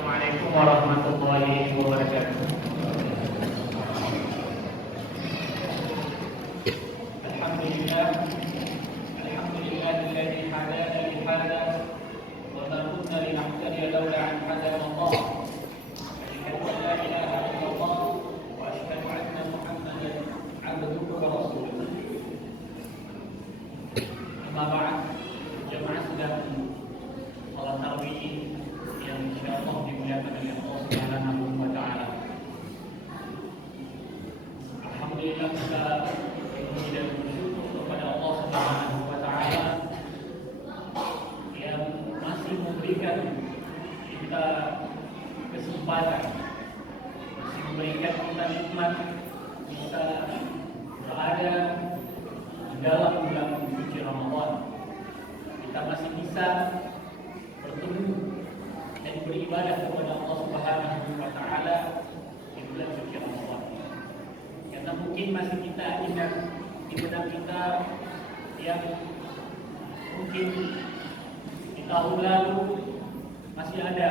Assalamualaikum warahmatullahi wabarakatuh. Alhamdulillah, alhamdulillahilladzi hadana li hadza wa ma kunna linahtadiya laula an hadana Allah. Asyhadu an la ilaha illallah wa asyhadu anna Muhammadan abduhu wa rasuluh. Amma ba'd, jamaah sedang salat tarawih yang insyaallah dimuliakan oleh Allah Subhanahu wa taala. Alhamdulillah kita memuji dan bersyukur kepada Allah Subhanahu wa taala yang masih memberikan kita kesempatan, masih memberikan kita nikmat bisa berada di dalam bulan suci Ramadan. Kita masih bisa bertemu dan beribadah kepada Allah Subhanahu wa taala di bulan suci Ramadan. Karena mungkin masih kita ingat di benak kita yang mungkin di tahun lalu masih ada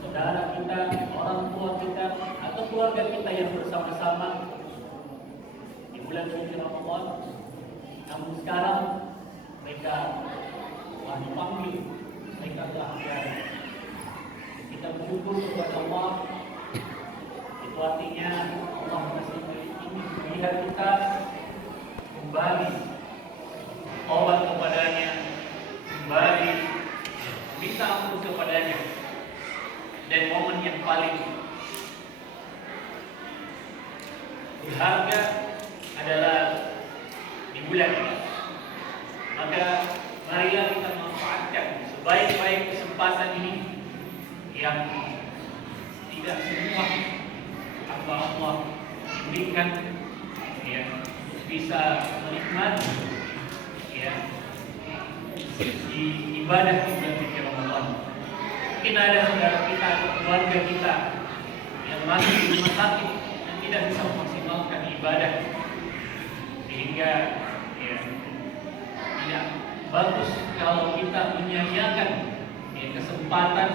saudara kita, orang tua kita atau keluarga kita yang bersama-sama di bulan suci Ramadan. Namun sekarang mereka telah dipanggil, mereka telah tiada. Kita bersyukur kepada Allah. Itu artinya Allah masih ingin melihat kita kembali taubat kepadanya, kembali minta ampun kepadanya. Dan momen yang paling berharga adalah di bulan ini. Maka marilah kita manfaatkan sebaik-baik kesempatan ini yang tidak semua hamba Allah diberikan ya, bisa menikmati ya, di ibadah di bulan suci Ramadan. Mungkin ada saudara kita atau keluarga kita yang masih di rumah sakit dan tidak bisa memaksimalkan ibadah sehingga ya, tidak bagus kalau kita menyia-nyiakan ya, kesempatan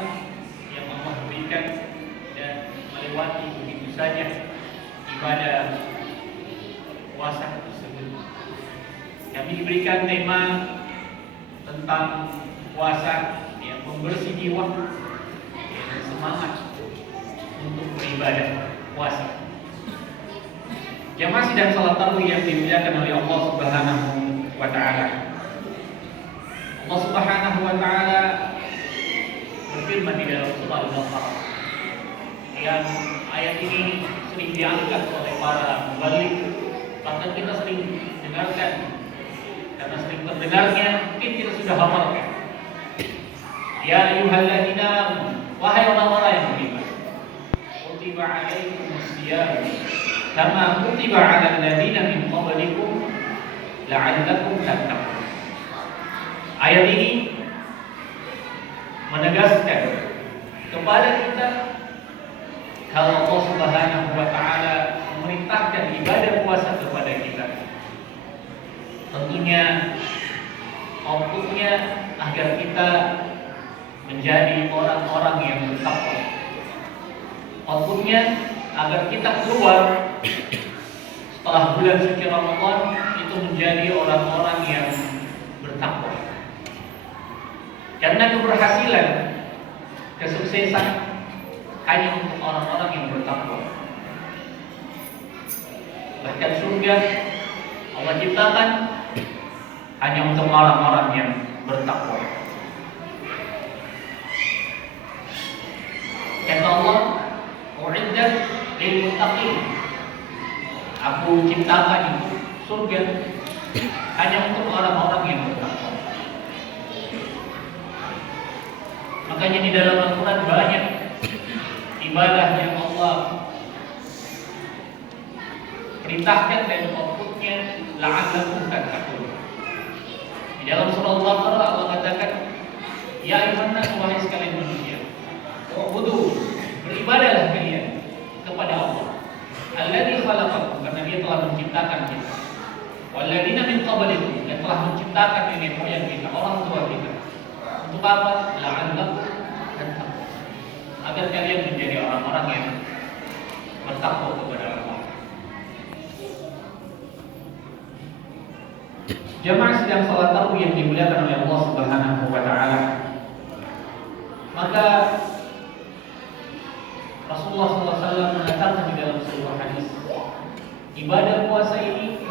yang Allah berikan dan melewati begitu saja ibadah puasa tersebut. Kami diberikan tema tentang puasa yang membersih jiwa dan semangat untuk beribadah puasa. Jamaah sidang salat tarawih yang dimuliakan oleh Allah Subhanahu wa taala. Allah Subhanahu wa taala berfirman di dalam surah Al-Baqarah. Yang ayat ini sering diangkat oleh para mubalik, bahkan kita sering dengarkan. Karena sering terdengarnya, mungkin kita sudah hafalkan. Ya ayyuhalladzina amanu, wahai orang-orang yang beriman, kutiba alaikumus shiyam kama kutiba 'alal ladzina min qablikum la'allakum tattaqun. Ayat ini menegaskan kepada kita kalau Allah Subhanahu wa taala memerintahkan ibadah puasa kepada kita, tentunya outputnya agar kita menjadi orang-orang yang bertakwa. Outputnya agar kita keluar setelah bulan suci Ramadan itu menjadi orang-orang yang bertakwa. Karena keberhasilan, kesuksesan hanya untuk orang-orang yang bertakwa. Bahkan surga Allah ciptakan hanya untuk orang-orang yang bertakwa. Kata Allah, "U'iddat lil muttaqin." Aku ciptakan itu surga hanya untuk orang-orang yang bertakwa. Makanya di dalam Al-Quran banyak ibadah yang Allah perintahkan dan outputnya la'allakum tattaqun. Di dalam surah Al-Baqarah Allah katakan, ya ayyuhan nas, wahai sekalian manusia, u'budu, beribadahlah kalian kepada Allah. Alladzi khalaqakum, karena Dia telah menciptakan kita. Walladzina min qablikum, yang telah menciptakan nenek moyang kita, orang tua kita. Untuk apa? La'allakum tattaqun. agar kalian menjadi orang-orang yang bertakwa kepada Allah. Jamaah sedang salat tarawih yang dimuliakan oleh Allah Subhanahu wa taala. Maka Rasulullah SAW mengatakan di dalam sebuah hadis, ibadah puasa ini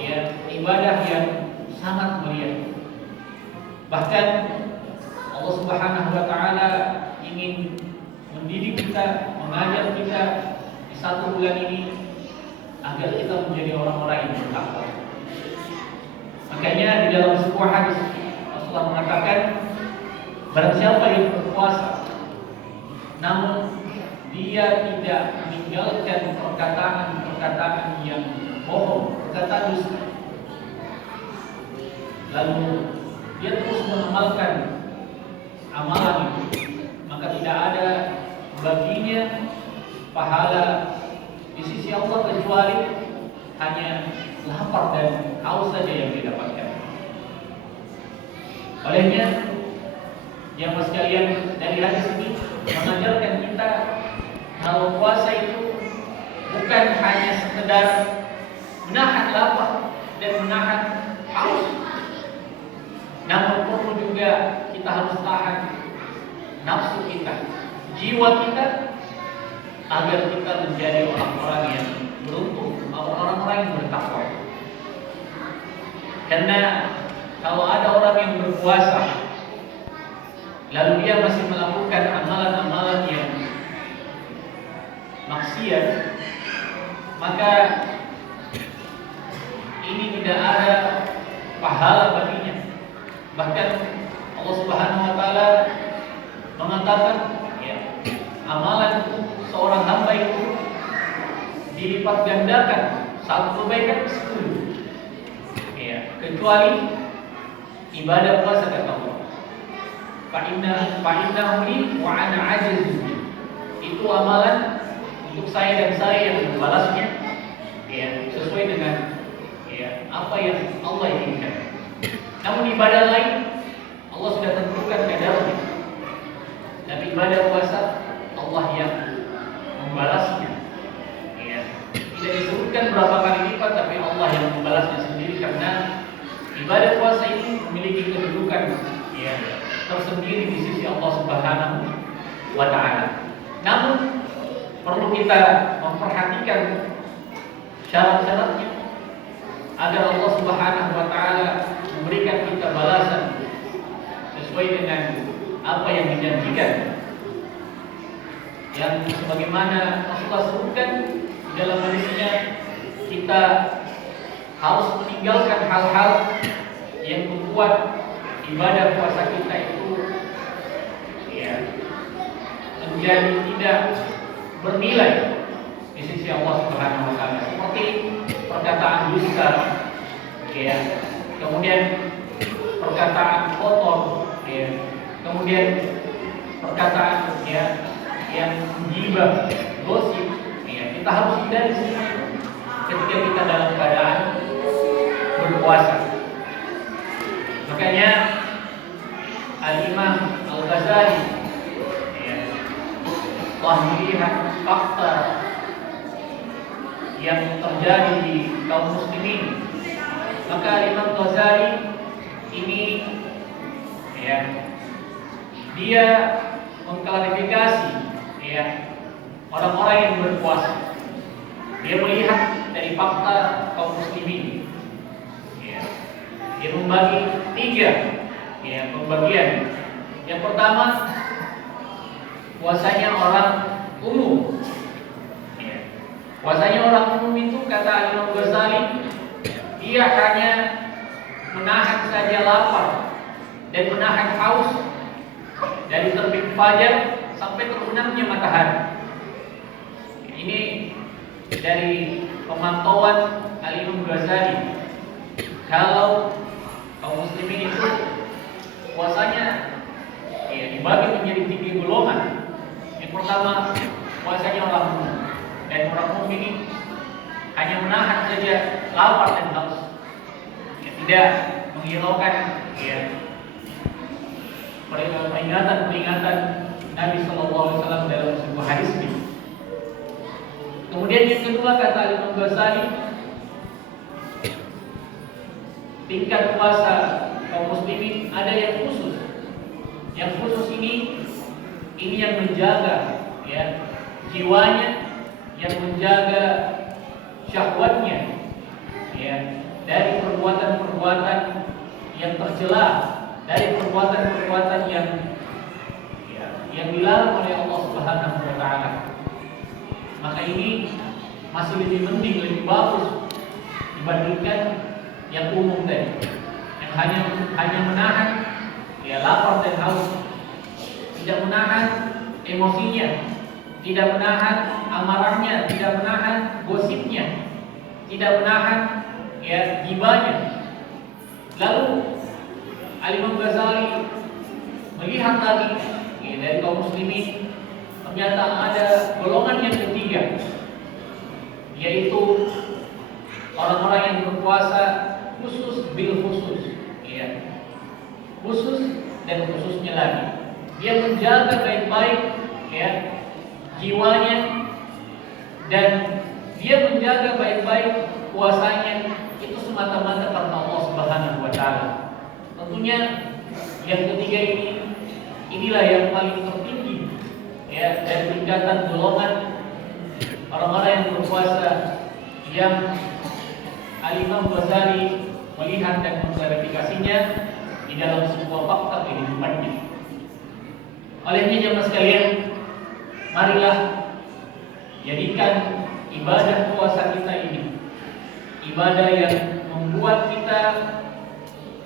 ya ibadah yang sangat mulia. Bahkan Allah Subhanahu wa taala ingin mendidik kita, mengajar kita di satu bulan ini agar kita menjadi orang-orang yang bertakwa. Makanya di dalam sebuah hadis Rasulullah mengatakan, barang siapa yang berpuasa namun dia tidak meninggalkan perkataan-perkataan yang bohong, perkataan dusta, lalu dia terus mengamalkan amalan itu, maka tidak ada baginya pahala di sisi Allah kecuali hanya lapar dan haus saja yang didapatkan. Olehnya, jamaah sekalian, dari hadis ini mengajarkan kita kalau puasa itu bukan hanya sekedar menahan lapar dan menahan haus, namun perlu juga kita harus tahan nafsu kita, jiwa kita, agar kita menjadi orang-orang yang beruntung, orang-orang yang bertakwa. Karena kalau ada orang yang berpuasa lalu dia masih melakukan amalan-amalan yang maksiat, maka ini tidak ada pahala baginya. Bahkan Allah Subhanahu wa taala mengatakan ya, amalan seorang hamba itu dilipat gandakan satu kebaikan 10. Ya, kecuali ibadah puasa kata Allah. Fa'innahu li wa ana ajizun. Itu amalan untuk saya dan saya yang membalasnya ya, sesuai dengan ya, apa yang Allah inginkan. Namun ibadah lain Allah sudah tentukan kadarnya. Dan ibadah puasa Allah yang membalasnya. Ya. Tidak disebutkan berapa kali lipat, tapi Allah yang membalasnya sendiri, karena ibadah puasa ini memiliki kedudukan ya, tersendiri di sisi Allah Subhanahu wa taala. Namun perlu kita memperhatikan syarat-syaratnya agar Allah Subhanahu wa taala memberikan kita balasan sesuai dengan apa yang dijanjikan. Yang sebagaimana Rasulullah sebutkan di dalam hadisnya, kita harus meninggalkan hal-hal yang membuat ibadah puasa kita itu ya, menjadi tidak bernilai di sisi Allah Subhanahu wa taala, seperti perkataan dusta ya, kemudian perkataan kotor ya, kemudian perkataan ya yang ghibah, gosip ya, kita harus hindari semua itu ketika kita dalam keadaan berpuasa. Makanya Al-Imam Al-Ghazali ya, telah melihat fakta yang terjadi di kaum muslimin. Maka Imam Ghazali ini ya, dia mengklarifikasi ya, orang-orang yang berpuasa. Dia melihat dari fakta kaum muslimin ya. Dia membagi 3 ya, pembagian. Yang pertama, puasanya orang umum ya. Puasanya orang umum itu kata Imam Ghazali, dia hanya menahan saja lapar dan menahan haus dari terbit fajar sampai terbenamnya matahari. Ini dari pemantauan Al-Imam Ghazali. Kalau kaum muslimin itu puasanya ya, dibagi menjadi 3 golongan. Yang pertama, puasanya orang umum, dan orang umum ini hanya menahan saja lapar dan haus, ya, tidak menghiraukan ya, peringatan-peringatan Nabi Shallallahu Alaihi Wasallam dalam sebuah hadisnya. Kemudian yang kedua kata Imam Ghazali, tingkat puasa kaum muslimin ada yang khusus. Yang khusus ini yang menjaga ya jiwanya, yang menjaga syahwatnya ya dari perbuatan-perbuatan yang tercela, dari perbuatan-perbuatan yang dilarang oleh Allah Subhanahu wa taala. Maka ini masih lebih penting, lebih bagus dibandingkan yang umum tadi, yang hanya menahan ya lapar dan haus, tidak menahan emosinya, tidak menahan amarahnya, tidak menahan gosipnya, tidak menahan ya gibahnya. Lalu Al-Imam Ghazali melihat lagi ya, dari kaum muslimin ternyata ada golongan yang ketiga, yaitu orang-orang yang berpuasa khusus bil khusus ya. Khusus dan khususnya lagi, dia menjaga baik-baik ya jiwanya, dan dia menjaga baik-baik puasanya itu semata-mata karena Allah Subhanahu wa taala. Tentunya yang ketiga inilah yang paling tertinggi ya dari tingkatan golongan orang-orang yang berpuasa, yang Al-Imam Ghazali melihat dan mengklarifikasinya di dalam sebuah fakta kehidupannya. Olehnya jemaah sekalian, marilah jadikan ibadah puasa kita ini ibadah yang membuat kita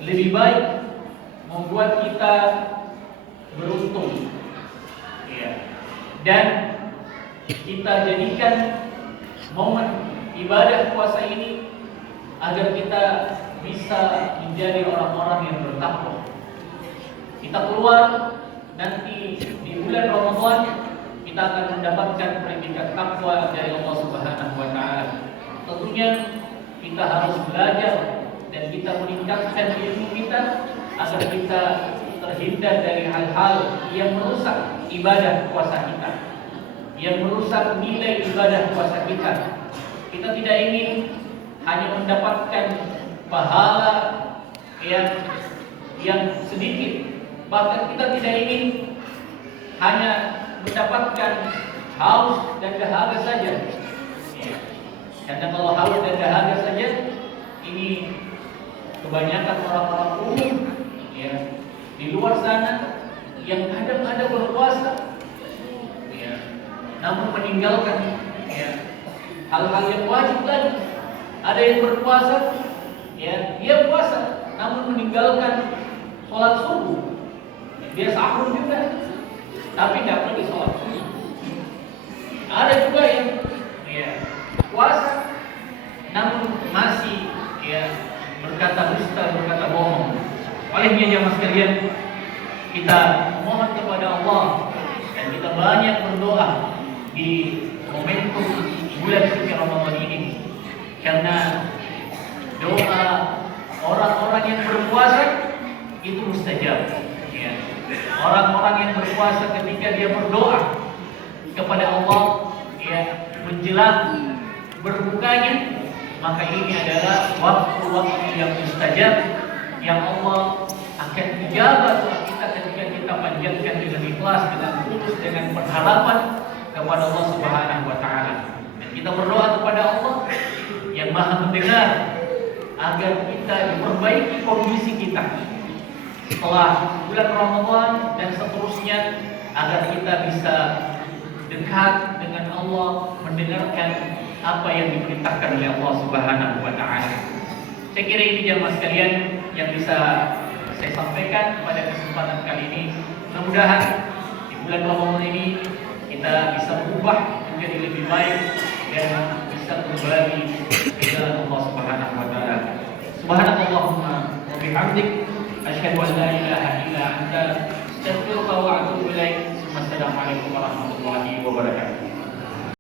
lebih baik, membuat kita beruntung ya. Dan kita jadikan momen ibadah puasa ini agar kita bisa menjadi orang-orang yang bertakwa. Kita keluar nanti di bulan Ramadan, kita akan mendapatkan predikat takwa dari Allah Subhanahu wa taala. Tentunya kita harus belajar dan kita meningkatkan ilmu kita agar kita terhindar dari hal-hal yang merusak ibadah puasa kita, yang merusak nilai ibadah puasa kita. Kita tidak ingin hanya mendapatkan pahala yang sedikit, bahkan kita tidak ingin hanya mendapatkan haus dan dahaga saja. Karena kalau haus dan dahaga saja, ini kebanyakan orang-orang umum ya di luar sana yang kadang-kadang berpuasa ya, namun meninggalkan ya hal-hal yang wajib tadi. Ada yang berpuasa ya, dia puasa namun meninggalkan sholat subuh. Dia sahur juga tapi tidak pergi sholat subuh. Ada juga yang ya puasa namun masih ya berkata dusta, berkata bohong. Olehnya jemaah sekalian, kita mohon kepada Allah dan kita banyak berdoa di momentum bulan suci Ramadan ini, karena doa orang-orang yang berpuasa itu mustajab ya. Orang-orang yang berpuasa ketika dia berdoa kepada Allah ya menjelang berbukanya, maka ini adalah waktu-waktu yang mustajab yang Allah akan menjaga doa kita ketika kita panjatkan dengan ikhlas, dengan tulus, dengan pengharapan kepada Allah Subhanahu wa taala. Dan kita berdoa kepada Allah yang Maha mendengar agar kita diperbaiki kondisi kita setelah bulan Ramadan dan seterusnya, agar kita bisa dekat dengan Allah, mendengarkan apa yang diperintahkan oleh Allah Subhanahu wa taala. Saya kira ini jemaah sekalian yang bisa saya sampaikan pada kesempatan kali ini. Mudah-mudahan di bulan Ramadan ini kita bisa berubah menjadi lebih baik dan bisa kembali ke jalan Allah Subhanahu wa taala. Subhanallahumma wa bihamdik, asyhadu an la ilaha illa anta, astaghfiruka wa atubu ilaik. Wassalamualaikum warahmatullahi wabarakatuh.